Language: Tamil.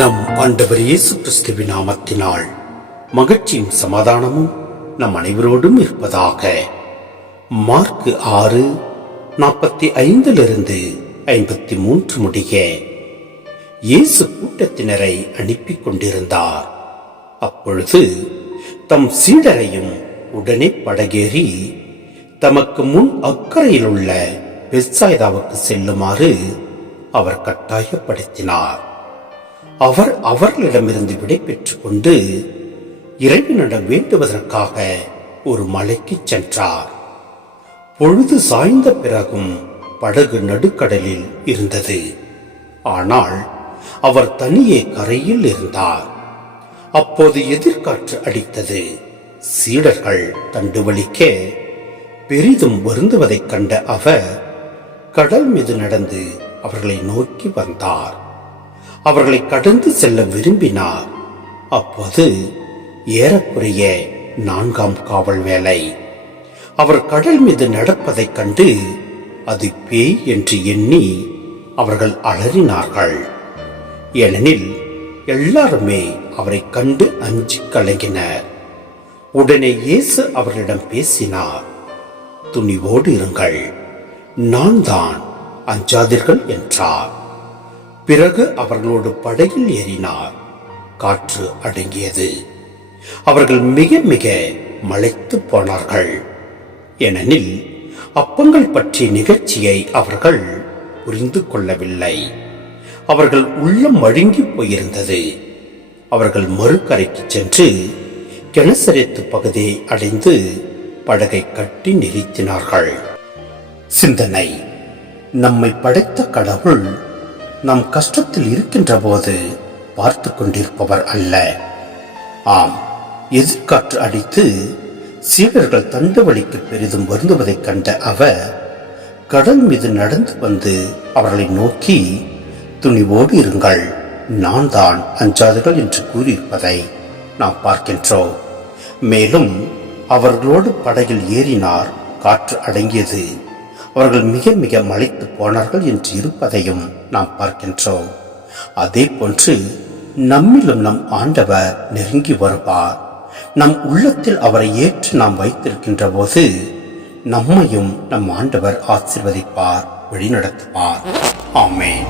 நம் ஆண்டவர் இயேசு கிறிஸ்துவின் நாமத்தினால் மகிழ்ச்சியும் சமாதானமும் நம் அனைவரோடும் இருப்பதாக. மார்க் 6:45 53 முடிய இயேசு கூட்டத்தினரை அனுப்பி கொண்டிருந்தார். அப்பொழுது தம் சீடரையும் உடனே படகேறி தமக்கு முன் அக்கறையில் உள்ள பெத்சாய்தாவுக்கு செல்லுமாறு அவர் கட்டாயப்படுத்தினார். அவர் அவர்களிடமிருந்து விடை பெற்றுக் கொண்டு இறைவனிடம் வேண்டுவதற்காக ஒரு மலைக்கு சென்றார். பொழுது சாய்ந்த பிறகும் படகு நடுக்கடலில் இருந்தது. ஆனால் அவர் தனியே கரையில் இருந்தார். அப்போது எதிர்காற்று அடித்தது. சீடர்கள் தண்டுவலிக்க பெரிதும் வருந்துவதைக் கண்ட அவர் கடல் மீது நடந்து அவர்களை நோக்கி வந்தார். அவர்களை கடந்து செல்ல விரும்பினார். அப்போது ஏறக்குறைய 4ஆம் காவல் வேளை. அவர் கடல் மீது நடப்பதைக் கண்டு அது பேய் என்று எண்ணி அவர்கள் அலறினார்கள். ஏனெனில் எல்லாருமே அவரை கண்டு அஞ்சி கலங்கினர். உடனே இயேசு அவர்களிடம் பேசினார். துணிவோடு இருங்கள், நான் தான், அஞ்சாதீர்கள் என்றார். பிறகு அவர்களோடு படகில் ஏறினார். காற்று அடங்கியது. அவர்கள் மிக மிக மலைத்து போனார்கள். ஏனெனில் அப்பங்கள் பற்றிய நிகழ்ச்சியை அவர்கள் புரிந்து கொள்ளவில்லை. அவர்கள் உள்ளம் மழுங்கி போயிருந்தது. அவர்கள் மறுகரைக்கு சென்று கெனசரேத்து பகுதியை அடைந்து படகை கட்டி நிறுத்தினார்கள். சிந்தனை: நம்மை படைத்த கடவுள் நம் கஷ்டத்தில் இருக்கின்ற போது பார்த்து கொண்டிருப்பவர் அல்ல. ஆம், எதிர்காற்று அடித்து சீடர்கள் தண்டுவலிக்கு பெரிதும் வருந்துவதைக் கண்ட அவர் கடல் மீது நடந்து வந்து அவர்களை நோக்கி துணிவோடு இருங்கள், நான் தான், அஞ்சாதீர்கள் என்று கூறியிருப்பதை நாம் பார்க்கின்றோம். மேலும் அவர்களோடு படகில் ஏறினார். காற்று அடங்கியது. அவர்கள் மிக மிக மலைத்து போனார்கள் என்று இருப்பதையும் நாம் பார்க்கின்றோம். அதே போன்று நம்மிலும் நம் ஆண்டவர் நெருங்கி வருவார். நம் உள்ளத்தில் அவரை ஏற்று நாம் வைத்திருக்கின்ற போது நம்மையும் நம் ஆண்டவர் ஆசீர்வதிப்பார், வழிநடத்துவார். ஆமென்.